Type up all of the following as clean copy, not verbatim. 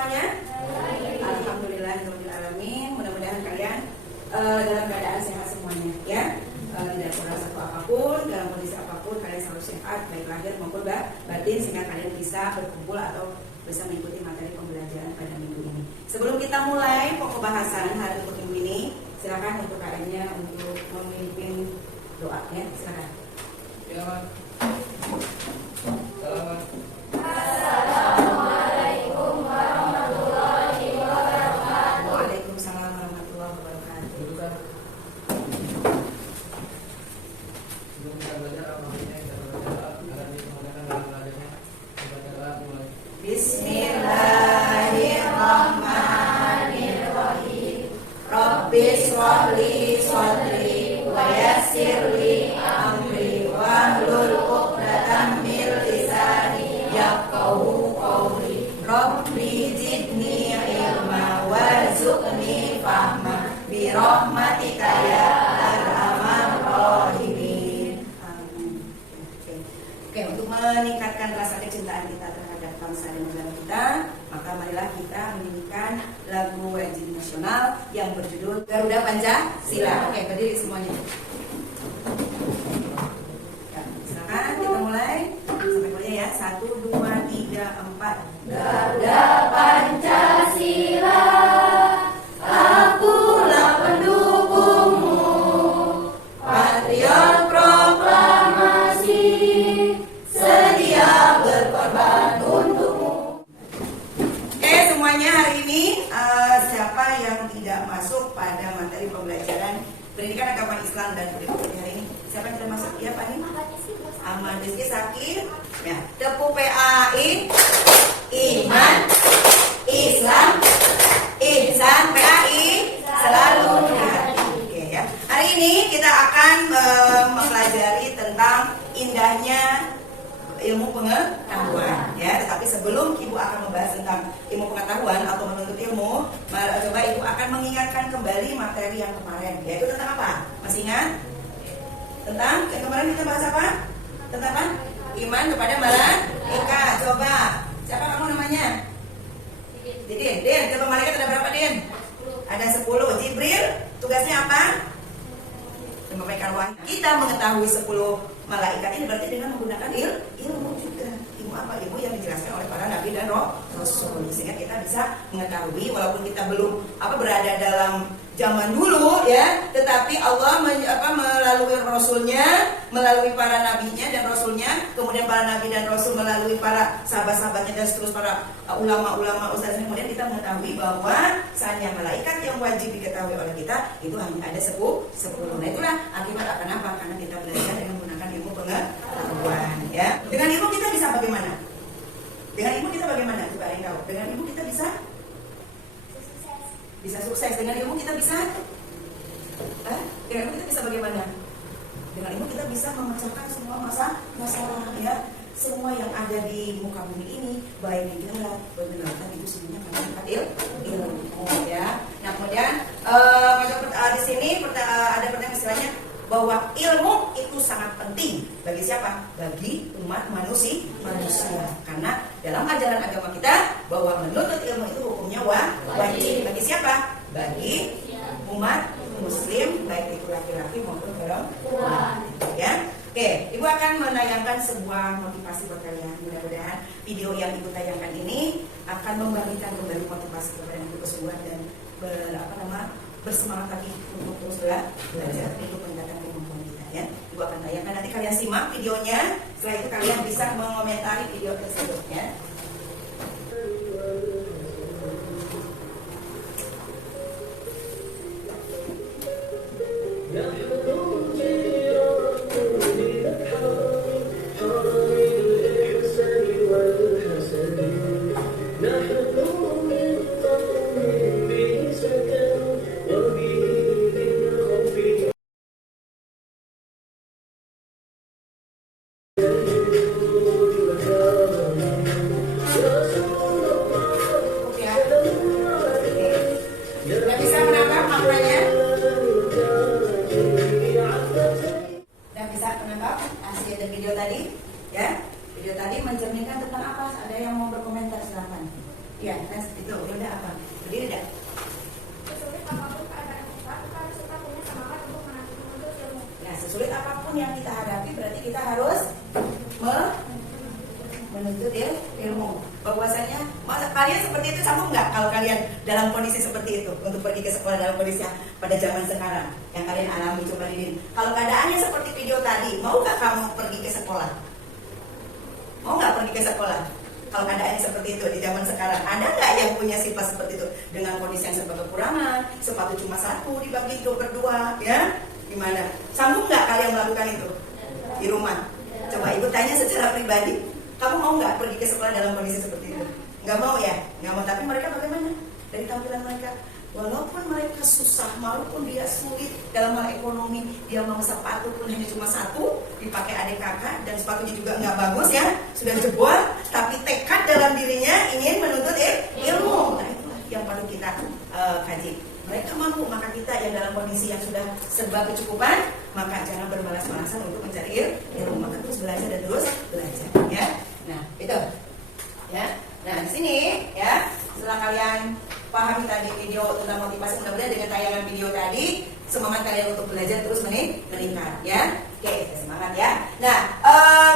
semuanya? Alhamdulillahirobbilalamin. Mudah-mudahan kalian dalam keadaan sehat semuanya, ya. Tidak kurang satu apapun, dalam kondisi apapun kalian selalu sehat, baik lahir maupun batin, sehingga kalian bisa berkumpul atau bisa mengikuti materi pembelajaran pada minggu ini. Sebelum kita mulai pokok bahasan hari untuk minggu ini, silakan untuk kaliannya untuk memimpin doa, ya. Silakan. Assalamualaikum warahmatullahi wabarakatuh. Waalaikumsalam warahmatullahi wabarakatuh. Bismillahirrahmanirrahim. Rabbis shrahli sadri wa yassirli amri wahlul 'uqdatam min lisani yafqahu qawli. Rabbi zidni ilma warzuqni fahma bi rahmatika ya arhamar rahimin. Amin. Oke, untuk meningkatkan rasa kecintaan kita terhadap bangsa dan negara kita, maka marilah kita menyanyikan lagu wajib nasional yang berjudul Garuda Pancasila. Oke, berdiri semuanya. Silakan kita mulai sampai mulai ya. 1, 2, 3, 4. Garuda Pancasila, akulah pendukungmu, patriot proklamasi, sedia berkorban untukmu. Oke, semuanya hari ini siapa yang tidak masuk pada materi pembelajaran pendidikan agama Islam dan budaya hari ini? Siapa yang tidak masuk? Ya, Pak Nim? Ahmad Rizky Sakir. Ya, tepu PAI, Iman, Islam, Ihsan, PAI selalu di hati. Oke ya. Hari ini kita akan mempelajari tentang indahnya ilmu pengetahuan, ya. Tetapi sebelum Ibu akan membahas tentang ilmu pengetahuan atau menuntut ilmu, coba Ibu akan mengingatkan kembali materi yang kemarin, yaitu tentang apa? Masih ingat? Tentang yang kemarin kita bahas apa? Tentang apa? Iman kepada malaikat. Coba, siapa kamu namanya? Didin. Din, coba malaikat ada berapa, Din? Ada 10. Jibril, tugasnya apa? Memberikan wahyu. Kita mengetahui 10 malaikat ini berarti dengan menggunakan ilmu juga. Ilmu apa? Ilmu yang dijelaskan oleh para nabi dan rasul. Sehingga kita bisa mengetahui walaupun kita belum berada dalam zaman dulu, ya, tetapi Allah melalui rasulnya, melalui para nabinya dan rasulnya, kemudian para nabi dan rasul melalui para sahabat-sahabatnya dan seterusnya para ulama-ulama ustaznya, kemudian kita mengetahui bahwa hanya malaikat yang wajib diketahui oleh kita itu hanya ada 10. Nah, itulah akibat kenapa? Karena kita belajar dengan menggunakan ilmu pengetahuan, ya. Dengan ilmu kita bisa bagaimana? Dengan ilmu kita bagaimana? Coba ada yang tahu. Dengan ilmu kita bisa sukses. Dengan ilmu kita bisa dengan ilmu kita bisa bagaimana? Dengan ilmu kita bisa memecahkan semua masalah, ya. Semua yang ada di muka bumi ini, baik di gelap, benar, itu semuanya karena ilmu, ya. Nah, kemudian di sini ada pertanyaan istilahnya bahwa ilmu itu sangat penting bagi siapa? Bagi umat manusia. Karena dalam ajaran agama kita bahwa menuntut ilmu itu hukumnya wajib. Bagi siapa? Bagi umat muslim, baik itu laki-laki maupun perempuan. Ya. Oke, Ibu akan menayangkan sebuah motivasi buat kalian. Mudah-mudahan video yang Ibu tayangkan ini akan memberikan kembali motivasi kepada Ibu kesungguhan dan bersemangat lagi untuk terus belajar untuk meningkatkan kemampuan kita, ya. Ibu akan tayangkan, nanti kalian simak videonya. Setelah itu kalian bisa mengomentari video tersebut, ya. Iya, nah itu udah apa? Berdiri dah. Sesulit apapun keadaan kita harus tetap punya semangat untuk menuntut ilmu. Nah, sesulit apapun yang kita hadapi berarti kita harus menuntut ilmu. Bahwasanya, kalian seperti itu sanggup nggak kalau kalian dalam kondisi seperti itu untuk pergi ke sekolah dalam kondisi pada zaman sekarang yang kalian alami? Coba dilihat. Kalau keadaannya seperti video tadi, mau nggak kamu pergi ke sekolah? Mau nggak pergi ke sekolah? Kalau keadaannya seperti itu di zaman sekarang, ada nggak yang punya sifat seperti itu dengan kondisi yang serba kekurangan, sepatu cuma satu dibagi itu berdua, ya? Gimana? Sanggup nggak kalian melakukan itu di rumah? Coba ibu tanya secara pribadi, kamu mau nggak pergi ke sekolah dalam kondisi seperti itu? Nggak mau ya? Nggak mau. Tapi mereka bagaimana? Dari tampilan mereka, walaupun mereka susah, walaupun dia sulit dalam hal ekonomi, dia mau sepatu pun hanya cuma satu, dipakai adik kakak, dan sepatunya juga nggak bagus ya, sudah jebol, tapi tekad dalam dirinya ingin menuntut ilmu. Nah itulah yang perlu kita kaji. Mereka mampu, maka kita yang dalam kondisi yang sudah serba kecukupan, maka jangan bermalas-malasan untuk mencari ilmu, maka terus belajar dan terus belajar, ya. Nah itu, ya. Nah di sini, ya, setelah kalian pahami tadi video tentang motivasi, mudah-mudahan dengan tayangan video tadi semangat kalian untuk belajar terus meningkat, ya. Oke, semangat ya. Nah,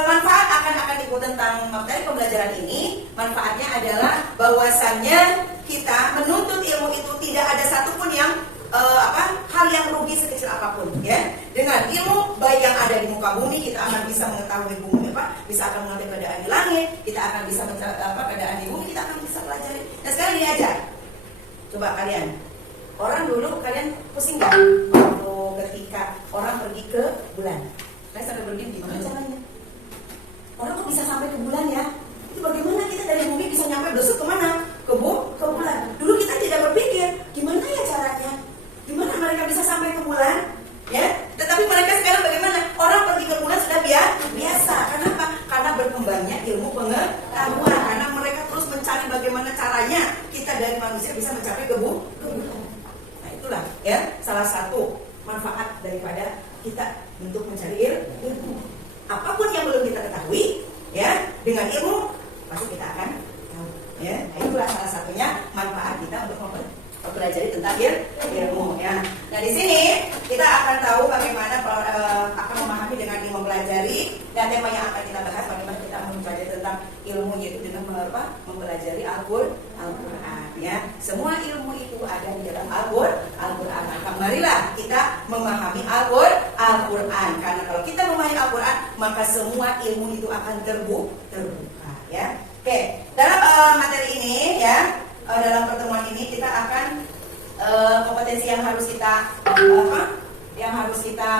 manfaat akan ikut tentang materi pembelajaran ini. Manfaatnya adalah bahwasannya kita menuntut ilmu itu tidak ada satupun yang hal yang rugi sekecil apapun, ya. Dengan ilmu baik yang ada di muka bumi, kita akan bisa mengetahui bumi bisa akan mengetahui keadaan di langit, kita akan bisa keadaan di bumi, kita akan bisa pelajari. Nah sekarang ini aja, coba kalian, orang dulu kalian pusing nggak waktu ketika orang pergi ke bulan? Kalian sampai berpikir gimana caranya? Orang kok bisa sampai ke bulan ya? Itu bagaimana kita dari bumi bisa nyampe besok kemana? Ke bulan. Dulu kita tidak berpikir gimana ya caranya? Gimana mereka bisa sampai ke bulan? Ya, tetapi mereka sekarang bagaimana? Orang pergi ke bulan sudah biasa. Kenapa? Karena berkembangnya ilmu pengetahuan. Karena mereka terus mencari bagaimana caranya kita dari manusia bisa mencapai ke bulan. Nah itulah ya salah satu manfaat daripada kita untuk mencari ilmu. Apapun yang belum kita ketahui, ya, dengan ilmu pasti kita akan tahu. Ya, nah, itulah salah satunya manfaat kita untuk mempelajari tentang ilmu. Ya. Nah di sini kita akan tahu bagaimana akan memahami dengan mempelajari, dan tema yang akan kita bahas bagaimana kita mempelajari tentang ilmu, yaitu dengan mempelajari Al-Quran. Ya, semua ilmu itu ada di dalam Al-Quran. Maka marilah kita memahami Al-Quran. Karena kalau kita memahami Al-Quran, maka semua ilmu itu akan terbuka. Ya, oke. Dalam materi ini, ya, dalam pertemuan ini kita akan kompetensi yang harus kita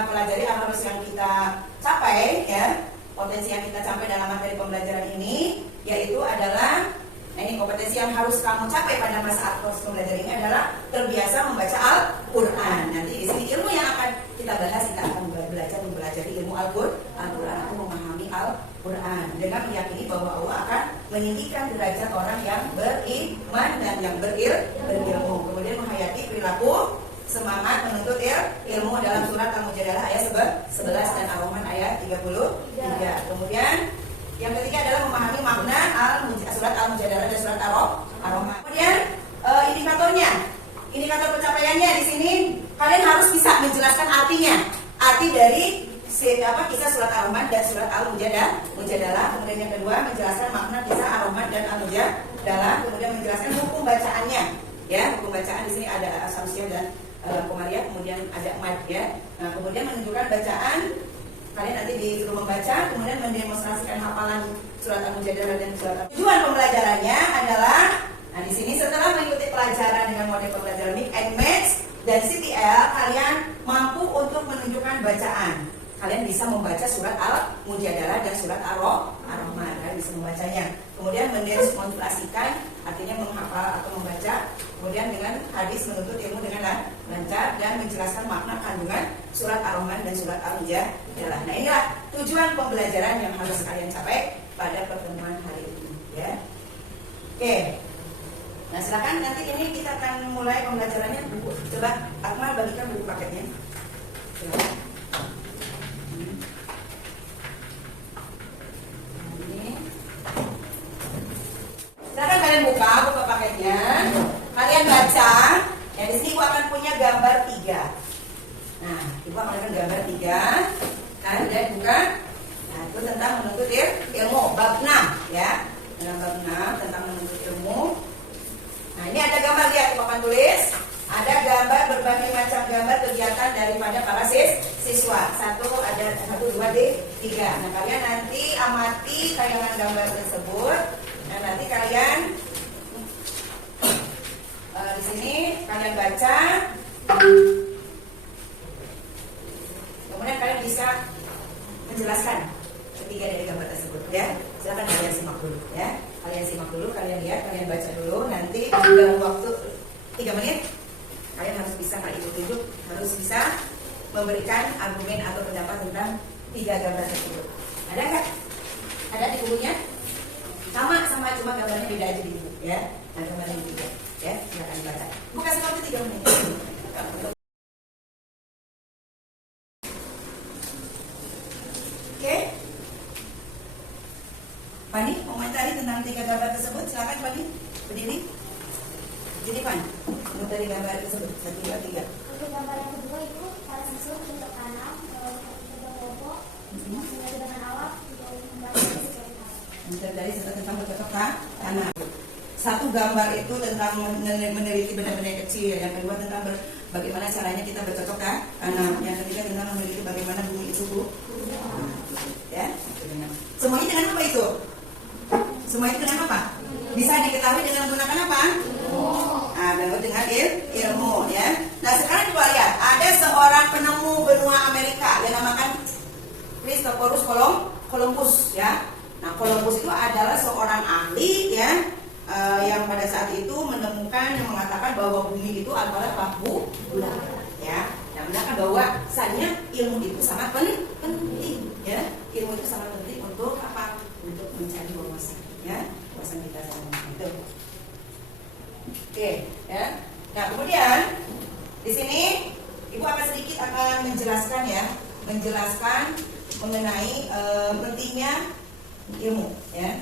pelajari, yang kita capai, ya. Potensi yang kita capai dalam materi pembelajaran ini yaitu adalah, nah ini kompetensi yang harus kamu capai pada masa proses pembelajaran ini adalah terbiasa membaca Al-Quran. Nanti di sini ilmu yang akan kita bahas, kita akan mempelajari ilmu Al-Quran atau memahami Al-Quran dengan meyakini bahwa Allah akan meninggikan derajat orang yang beriman dan yang berilmu. Kemudian menghayati perilaku semangat menuntut ilmu dalam surat Al-Mujadalah ayat 11 dan Ar-Rahman ayat 33. Kemudian yang ketiga adalah memahami makna surat Al-Mujadalah dan surat Ar-Rahman. Kemudian indikator pencapaiannya di sini kalian harus bisa menjelaskan arti dari kisah surat Ar-Rahman dan surat Al-Mujadalah. Kemudian yang kedua menjelaskan makna kisah Ar-Rahman dan Al-Mujadalah. Kemudian menjelaskan hukum bacaannya. Ya, hukum bacaan di sini ada Samsiah dan Komariah, kemudian ada Mad, ya. Nah, kemudian menunjukkan bacaan, kalian nanti disuruh membaca, kemudian mendemonstrasikan hafalan surat Al-Mujadalah dan surat Tujuan pembelajarannya adalah, nah di sini setelah mengikuti pelajaran dengan model pembelajaran Mix and Match dan CTL, kalian mampu untuk menunjukkan bacaan. Kalian bisa membaca surat Al-Mujadalah dan surat Ar-Rahman, kalian bisa membacanya. Kemudian mendemonstrasikan, artinya menghafal atau membaca. Kemudian dengan hadis menuntut ilmu dengan lancar dan menjelaskan makna kandungan surat Ar-Rahman dan surat Al-Mujadalah. Nah inilah tujuan pembelajaran yang harus kalian capai pada pertemuan hari ini, ya. Oke. Nah silakan, nanti ini kita akan mulai pembelajarannya. Coba Akmal bagikan buku paketnya. Silakan. Silakan kalian buka paket kalian baca, ya di sini ibu akan punya gambar 3. Nah, ibu akan punya gambar 3. Kan, udah buka. Nah, itu tentang menuntut ilmu bab 6 ya. Dalam bab 6 tentang menuntut ilmu. Nah, ini ada gambar, lihat ibu akan tulis. Ada gambar berbagai macam gambar kegiatan daripada para siswa. Ada 1, 2, 3. Nah, kalian nanti amati tayangan gambar tersebut. Nah, nanti kalian di sini kalian baca. Kemudian kalian bisa menjelaskan ketiga dari gambar tersebut ya. Silakan kalian simak dulu ya. Kalian simak dulu, kalian lihat, kalian baca dulu. Nanti dalam waktu 3 menit kalian harus bisa, Kak Ibu tunjuk, harus bisa memberikan argumen atau pendapat tentang 3 gambar tersebut. Ada nggak? Ada di bukunya? Sama cuma gambarnya beda aja di buku ya. Nah, gambarnya 3 ya. Silakan dibaca. Bukan waktu 3 menit. Oke. Pani, komentari tentang 3 gambar tersebut. Silakan Pani, berdiri. Jadi Pan, komentari gambar tersebut 1, 2, 3. Untuk gambar yang kedua itu para siswa berbentuk tanam, berbentuk kelompok, dengan alat untuk membantu siswa. Dari tentang bercocok tanam. Satu gambar itu tentang meneliti benda-benda kecil, yang kedua tentang bagaimana caranya kita bercocok tanam, yang ketiga tentang meneliti bagaimana bumi itu ya. Semuanya dengan apa itu? Semua itu dengan apa? Bisa diketahui dengan menggunakan apa? Dengan ilmu ya. Nah, sekarang coba lihat, ada seorang penemu benua Amerika yang namakan Christopher Columbus ya. Nah, Columbus itu adalah seorang ahli ya, yang pada saat itu menemukan, yang mengatakan bahwa bumi itu adalah bulat ya. Yang mengatakan bahwa sebenarnya ilmu itu sangat penting ya. Ilmu itu sangat penting untuk apa? Untuk mencari wawasan ya, wawasan kita sama itu. Oke ya. Nah, kemudian di sini Ibu akan sedikit menjelaskan ya, mengenai pentingnya ilmu ya.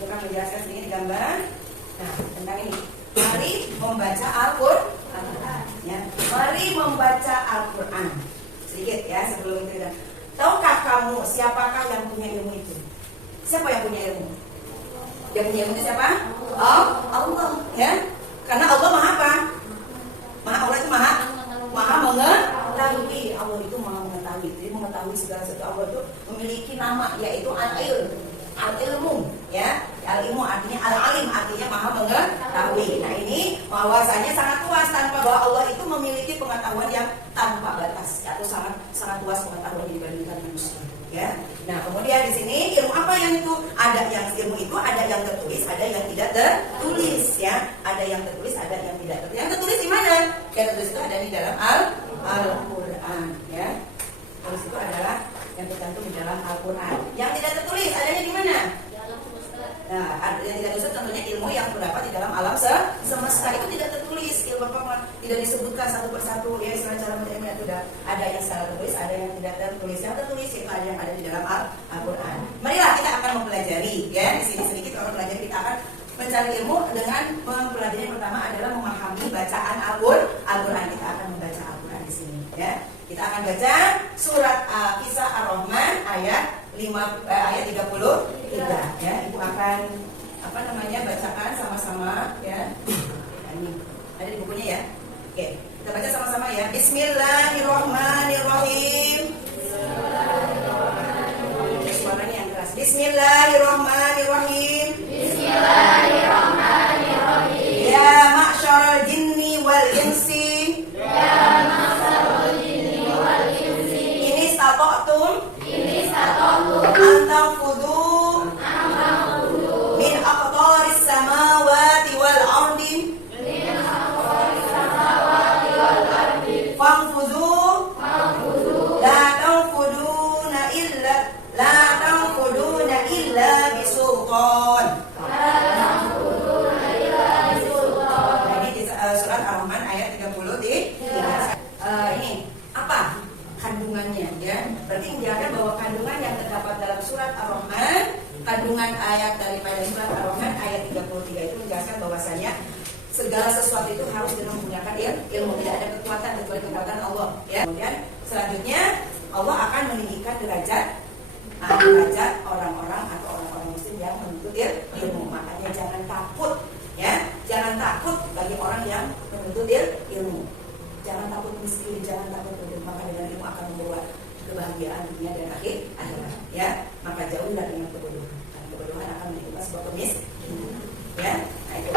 Bukan menjelaskan sedikit gambar. Nah, tentang ini. Mari membaca Al-Qur'an ya. Mari membaca Al-Qur'an. Sedikit ya sebelum itu kita. Tahukah kamu siapakah yang punya ilmu itu? Siapa yang punya ilmu? Yang punya ilmu itu siapa? Allah ya. Karena Allah Maha apa? Allah itu maha mengetahui. Allah itu maha mengetahui. Jadi mengetahui segala sesuatu. Allah itu memiliki nama, yaitu al-ilmu ya. Al-ilmu artinya al-alim, artinya maha mengetahui. Nah, ini bahwasanya sangat luas, tanpa bahwa Allah itu memiliki pengetahuan yang tanpa batas atau sangat luas pengetahuan dibandingkan manusia ya. Nah, kemudian di sini ilmu apa yang itu? Ada yang ilmu itu ada yang tertulis, ada yang tidak tertulis ya. Ada yang tertulis, ada yang tidak tertulis. Yang tertulis di mana? Yang tertulis itu ada di dalam Al-Qur'an ya. Tertulis itu adalah yang tercantum di dalam Al-Qur'an. Yang tidak tertulis adanya di mana? Nah, yang tidak tertulis tentunya ilmu yang terdapat di dalam alam semesta itu tidak tertulis. Ilmu apa tidak disebutkan satu persatu ya, istilah cara menerima itu ada yang secara tertulis, ada yang tidak tertulis. Yang tertulis itu ada yang ada di dalam Al-Qur'an. Marilah kita akan mempelajari ya. Di sini sedikit orang pelajari, kita akan mencari ilmu dengan mempelajari. Yang pertama adalah memahami bacaan Al-Qur'an. Kita akan membaca Al-Qur'an di sini ya. Kita akan baca surat Al-Kisah Ar-Rahman ayat 33 ya. Ibu akan bacakan sama-sama ya. Ini ada di bukunya ya. Oke, kita baca sama-sama ya. Bismillahirrahmanirrahim. Suaranya yang keras. Bismillahirrahmanirrahim. Ya ma'syaral jinni wal insi. Ini stata'tum antanfudu min aqtaris samawati wal ardi fanfudu la tanfuduna illa bisultan. bahwasanya segala sesuatu itu harus dengan menggunakan ilmu, tidak ada kekuatan kecuali kekuatan Allah. Ya. Kemudian selanjutnya Allah akan meninggikan derajat orang-orang atau orang-orang muslim yang menuntut ilmu. Makanya jangan takut, ya, jangan takut bagi orang yang menuntut ilmu. Jangan takut miskin, jangan takut bodoh. Maka dengan ilmu akan membawa kebahagiaan dunia dan akhirat. Ya, maka jauhlah dengan kebodohan. Karena kebodohan akan menimbulkan sebuah kemiskinan. Ya, nah itu.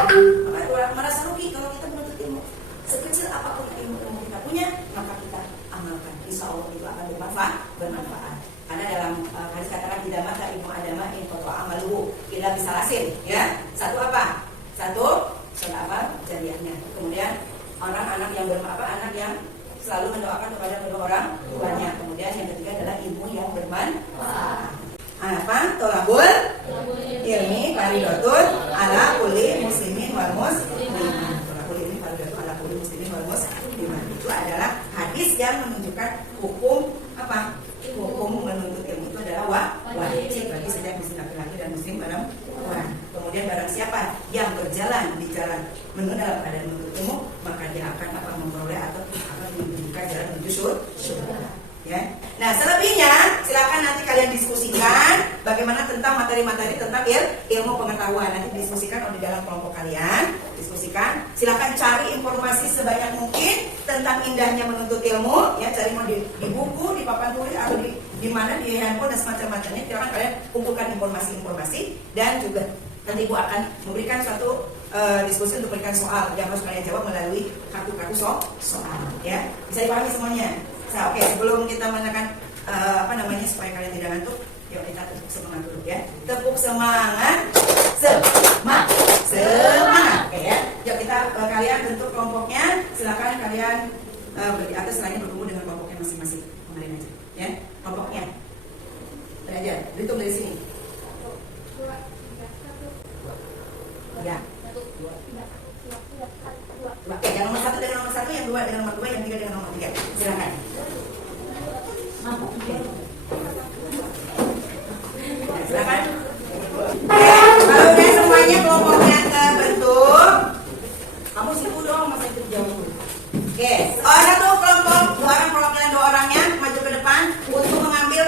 Maka orang merasa rugi kalau kita menuntut ilmu. Sekecil apapun ilmu kita punya, maka kita amalkan. Insya Allah itu akan bermanfaat. Karena dalam hadis katakan tidak mata ilmu adama info amaluhu tidak bisa lasin. Ya, satu apa? Satu apa? Jariahnya. Kemudian anak yang anak yang selalu mendoakan kepada kedua orang tuanya. Kemudian yang ketiga adalah ilmu yang bermanfaat. Apa? Tolabul ilmi faridotun ala kulli muslimin wal muslimin. Tolabul ilmi faridotun ala kulli muslimin wal muslimin. Itu adalah hadis yang menunjukkan hukum apa? Hukum menuntut ilmu itu adalah wajib bagi setiap muslim laki-laki dan muslim perempuan. Kemudian barang siapa yang berjalan di jalan dalam keadaan menuntut ilmu, maka dia akan memperoleh atau akan menunjukkan jalan menuju surga. Ya. Nah, selebihnya silakan nanti kalian diskusikan bagaimana tentang materi-materi tentang ilmu pengetahuan. Nanti diskusikan di dalam kelompok kalian. Diskusikan. Silakan cari informasi sebanyak mungkin tentang indahnya menuntut ilmu. Ya, cari mau di buku, di papan tulis atau di mana di handphone dan semacam-macamnya. Silakan kalian kumpulkan informasi-informasi dan juga nanti Ibu akan memberikan suatu diskusi untuk memberikan soal yang harus kalian jawab melalui kartu-kartu soal. Ya, bisa dipahami semuanya. Nah, oke, sebelum kita menekan supaya kalian tidak ngantuk, yuk kita tepuk semangat dulu ya. Tepuk semangat, semangat, oke ya. Yuk kita kalian bentuk kelompoknya. Silakan kalian atau selainnya berkumpul dengan kelompoknya masing-masing. Kemarin aja, ya. Kelompoknya belajar, hitung dari sini. 1, 2, 3, 1. Ya. 1, 2, 3, 1, 2. Oke, yang nomor 1 dengan nomor 1, yang 2 dengan nomor 2, yang 3 dengan nomor 3. Silakan. Oke. Silakan. Kalau udah semuanya kelompoknya terbentuk, kamu situ dong, masa itu jauh. Oke, satu kelompok, dua orangnya maju ke depan untuk mengambil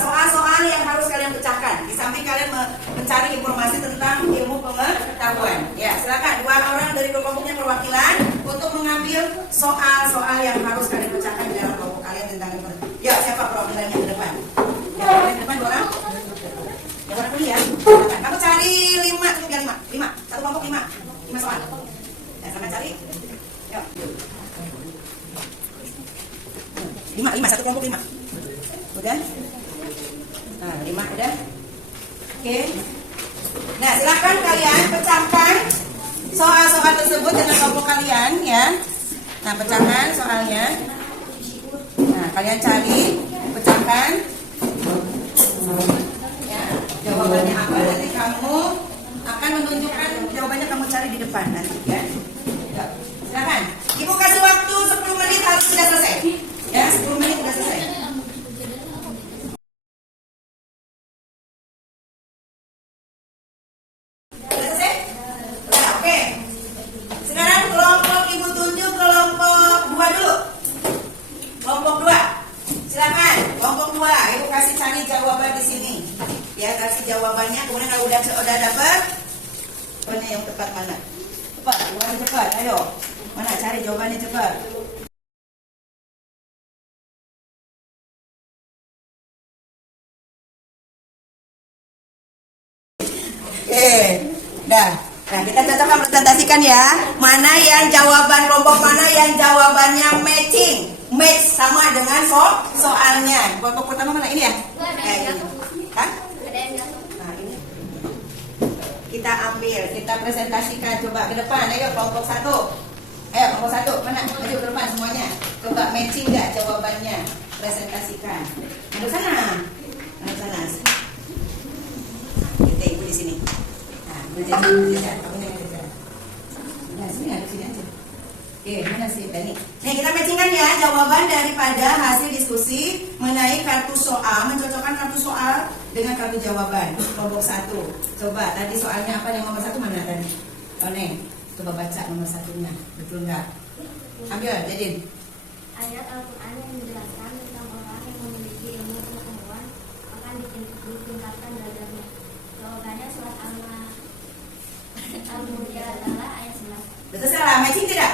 soal-soal yang harus kalian pecahkan. Di samping kalian mencari informasi tentang ilmu pengetahuan. Ya, silakan dua orang dari kelompoknya perwakilan untuk mengambil soal-soal yang harus kalian pecahkan di dalam kelompok kalian tentang ilmu. Ya, siapa perwakilannya ke depan? Ya, ke depan 2 orang. Yang mana kuliah? Silakan. Kamu cari 5. Satu kelompok 5 soal. Ya, silakan cari. Yuk. 5, satu kelompok 5. Udah? Nah, 5 udah. Oke. Nah, silakan kalian pecahkan soal-soal tersebut dengan kelompok kalian ya. Nah, pecahkan soalnya. Nah, kalian cari, pecahkan. Ya, jawabannya apa? Nanti kamu akan menunjukkan jawabannya, kamu cari di depan nanti ya. Yuk, silakan. Ibu kasih waktu 10 menit harus sudah selesai. Ya, 10 menit sudah selesai. Sudah selesai? Sudah, oke. Sekarang kelompok Ibu tunjuk kelompok 2 dulu. Kelompok 2. Silakan, kelompok 2. Ibu kasih cari jawaban di sini. Ya, kasih jawabannya. Kemudian kalau udah dapat, mana yang tepat mana? Cepat, jawabannya cepat. Ayo. Mana cari jawabannya cepat. Dah. Nah, kita cocokkan presentasikan ya. Mana yang jawaban kelompok mana yang jawabannya match sama dengan soalnya. Kelompok pertama mana ini ya? Ini. Hah? Nah, ini. Kita ambil, kita presentasikan coba ke depan. Ayo kelompok 1. Ayo kelompok 1. Mana? Maju ke depan semuanya. Coba matching enggak jawabannya? Presentasikan. Maju sana. Kita ibu di sini. Berjalan, kamu jangan berjalan. Nah, sini aja. Oke, mana sih Dani? Nah, kita matchingkan ya jawaban daripada hasil diskusi mengenai kartu soal, mencocokkan kartu soal dengan kartu jawaban kelompok 1. Coba tadi soalnya apa yang nomor 1 mana tadi? Oh nih, coba baca nomor satunya, betul nggak? Ambil, Jadin. Ayat Al-Quran yang menjelaskan tentang orang yang memiliki ilmu pengetahuan akan ditingkatkan derajatnya. Jawabannya surat Al-Mujadalah ayat 11. Betul salah, matching tidak?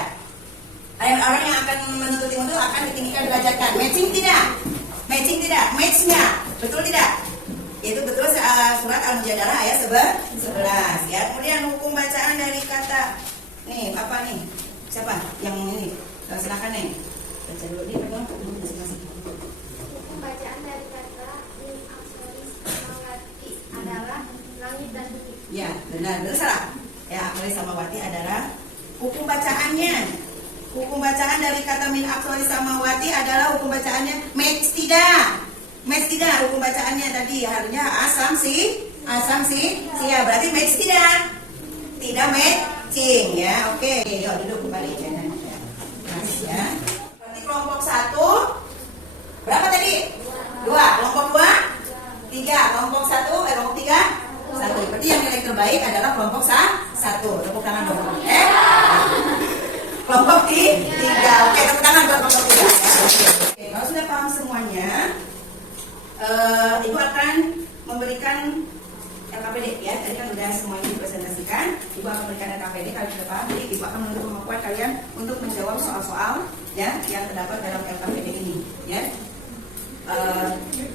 Orang yang akan menuntut ilmu itu akan ditinggikan derajatkan. Matching tidak? Matching tidak? Matchnya, betul tidak? Itu betul surat Al-Mujadalah ayat 11 ya. Kemudian hukum bacaan dari kata nih apa nih? Siapa yang ini? Silakan nih. Baca dulu nih, masing-masing. Hukum bacaan dari kata min aksoris samawati adalah langit dan bumi. Ya, benar salah. Ya, aksoris samawati adalah hukum bacaannya. Hukum bacaan dari kata min aksoris samawati adalah hukum bacaannya match tidak. Match tidak hukum bacaannya tadi harusnya asam si ya berarti match tidak matching ya. Oke, yuk duduk kembali jangan ya. Berarti kelompok 1 berapa tadi? 2. Kelompok 2 3. Kelompok 1 kelompok 3 1. Berarti yang nilai terbaik adalah kelompok 1. Tepuk tangan dong. Kelompok 3. Oke, tepuk tangan buat kelompok 3 ya. Oke, kalau sudah paham semuanya, Ibu akan memberikan LKPD ya. Tadi kan udah semuanya dipresentasikan. Ibu akan memberikan LKPD kalau sudah paham. Jadi Ibu akan menuntut kemampuan kalian untuk menjawab soal-soal ya yang terdapat dalam LKPD ini ya.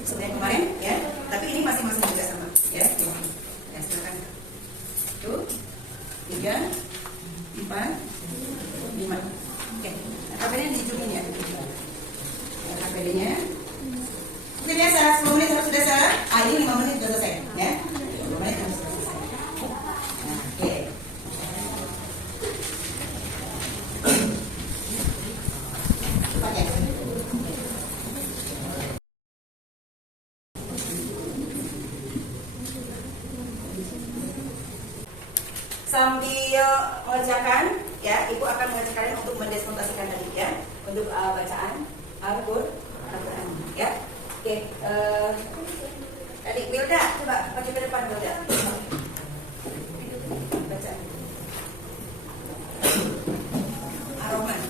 Seperti yang kemarin ya. Tapi ini masing-masing juga sama ya. Ya silakan. 1, 3, 4, 5. Oke. LKPD-nya di ujung ini ya. LKPD-nya mungkin biasa 10 menit harus sudah selesai. Ini 5 menit sudah selesai ya. 5 menit harus selesai. Nah, oke. Pakai. Sambil mengerjakan ya, Ibu akan mengajak kalian untuk mendesmontasikan tadi ya, untuk bacaan Al-Quran ya. Oke, tadi Wilda, coba maju ke depan Wilda. Baca. Ar-Rahman.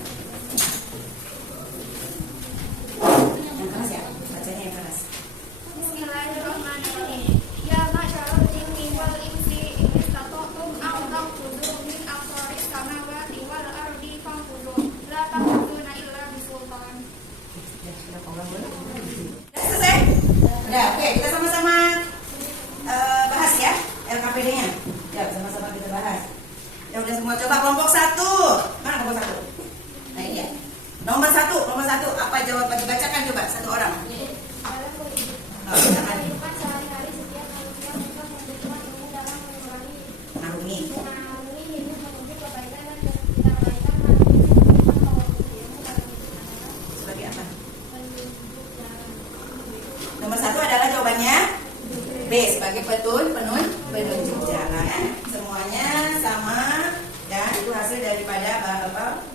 Yang keras ya, bacanya yang keras. Bismillahirrahmanirrahim. Ya masyarul jinni wal insi in istata'tum aw tanfudu min aqtaris samawati wal ardi fanfudu la tanfuduna illa bisultan. Selesai? Udah, oke, kita sama-sama bahas ya LKPD-nya. Ya, sama-sama kita bahas. Ya udah semua coba kelompok 1. Mana kelompok 1? Nah ini ya. Nomor 1, apa jawaban dibacakan coba satu orang. Oh, silakan. Kehidupan sehari-hari setiap manusia untuk membutuhkan ilmu dalam mengurangi Narumi. hidup menuju kebaikan dan kebaikan manusia ilmu dalam hidup adalah Sebagai apa? penunjuk jalan. Nomor 1 adalah jawabannya B sebagai penunjuk jalan. Semuanya sama dan itu hasil daripada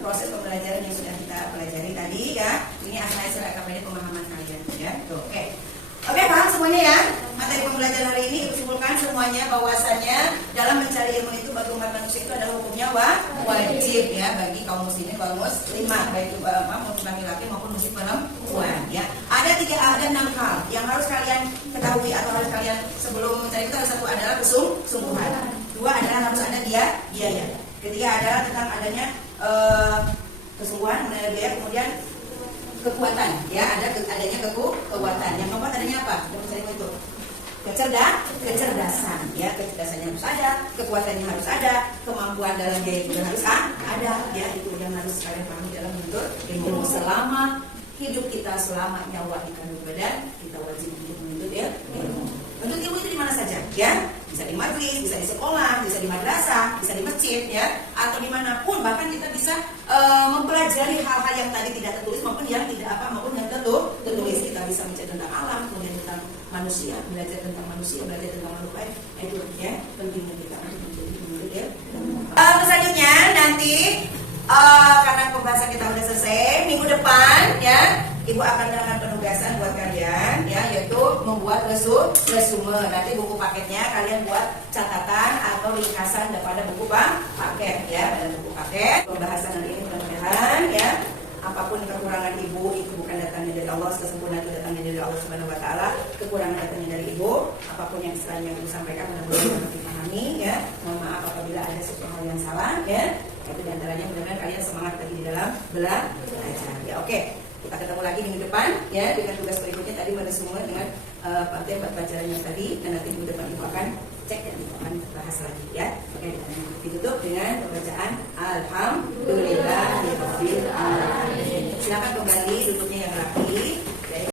proses pembelajaran yang sudah kita pelajari tadi ya. Ini hasil LKPD pemahaman kalian ya. Tuh, oke. Oke, paham semuanya ya? Materi pembelajaran hari ini Ibu simpulkan semuanya bahwasannya dalam mencari ilmu itu bagi umat manusia itu adalah hukumnya wajib ya bagi kaum muslimin kaum muslimah baik itu maupun laki-laki maupun muslim perempuan ya. Ada 6 hal yang harus kalian ketahui atau harus kalian sebelum mencari itu. Satu adalah kesungguhan. 2 adalah harus ada biaya. Ketiga adalah tentang adanya kesungguhan, biaya, kemudian kekuatan ya, adanya kekuatan. Yang keempat adanya apa? Itu kecerdasan ya, kecerdasannya harus ada, kekuatannya harus ada, kemampuan dalam biaya juga harus ada ya. Itu yang harus kalian pahami dalam menuntut ilmu. Selama hidup kita, selama nyawa di kandung badan, kita wajib untuk menuntut ilmu. Menuntut ilmu itu di mana saja ya, bisa di majlis, bisa di sekolah, bisa di madrasah, bisa di masjid ya, atau dimanapun. Bahkan kita bisa mempelajari hal-hal yang tadi tidak tertulis maupun yang maupun yang tertulis. Kita bisa belajar tentang alam, kemudian tentang manusia, belajar tentang makhluk lain. Itu ya pentingnya kita untuk menjadi penuntut ilmu. Selanjutnya nanti karena pembahasan kita sudah selesai, minggu depan ya Ibu akan melakukan penugasan gagasan buat kalian ya, yaitu membuat resume. Nanti buku paketnya kalian buat catatan atau ringkasan daripada buku paket ya, pada buku paket. Pembahasan hari ini mudah-mudahan ya, apapun kekurangan ibu itu bukan datangnya dari Allah, kesempurnaan itu datangnya dari Allah Subhanahu wa taala. Kekurangan datangnya dari ibu, apapun yang istilahnya ibu sampaikan mudah-mudahan dapat dipahami ya. Mohon maaf apabila ada sesuatu hal yang salah ya. Itu diantaranya mudah-mudahan kalian semangat lagi di dalam belajar ya. Oke, kita ketemu lagi minggu depan ya dengan tugas berikutnya tadi meresumnya dengan materi pelajaran yang tadi, dan nanti minggu depan ibu akan cek dan ibu akan bahas lagi ya. Oke, ditutup dengan pembacaan Alhamdulillahirabbil alamin. Silakan kembali duduk